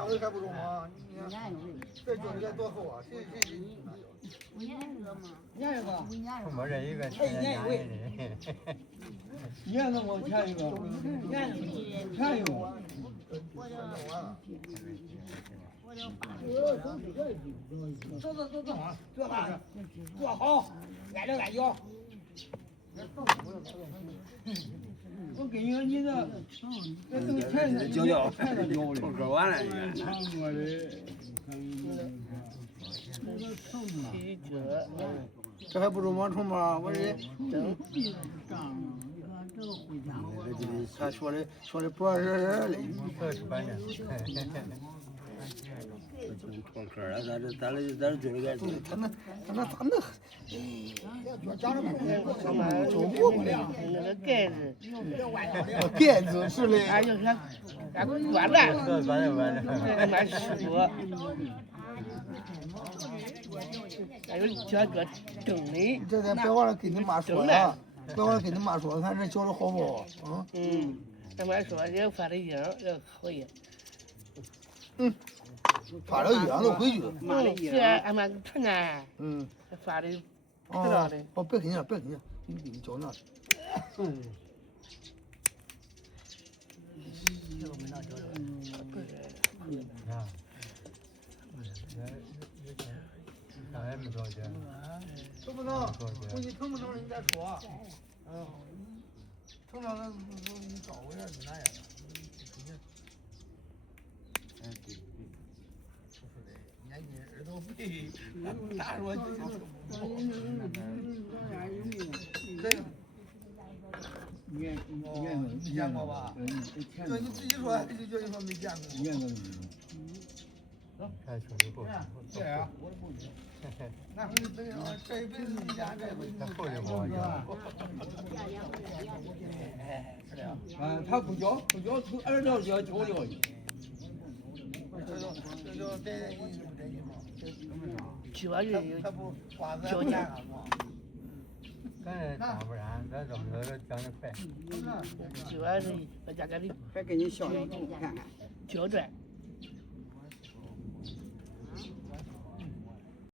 价位还不中吗？你看这脚该多厚啊？谁？5年一个嘛。年一个。出门这一个才1年一回。年那么钱一个，年钱一个。走，坐吧，坐好，挨着挨脚。我给你这等钱交掉，充歌完了你看。这还不如往充吗？我这他说的不二人嘞。创科了，咱这军里干什么？他那咋能？那个盖子，盖子是嘞。俺就想，俺不管了，俺书，还有这个灯的。这咱别忘了跟你妈说呀，别忘了跟你妈说，看这教的好不好？俺妈说这发的影，这可以。发了影都回去。是俺妈传的。发的，知道的。别跟人家，你给你教那。成不成？问你成不成？你再说。成了你找我呀，你哪样？年纪儿都肥，大说这没见过吧？就你自己说，就叫你说没见过。开车就够。对啊，我不知道。那回这一辈子没见这回。那后就不讲。他不教，儿子教教育。主要是有他不交钱。咱这当不然，咱怎么着讲的快？主要是我家里还给你笑笑看看。交赚。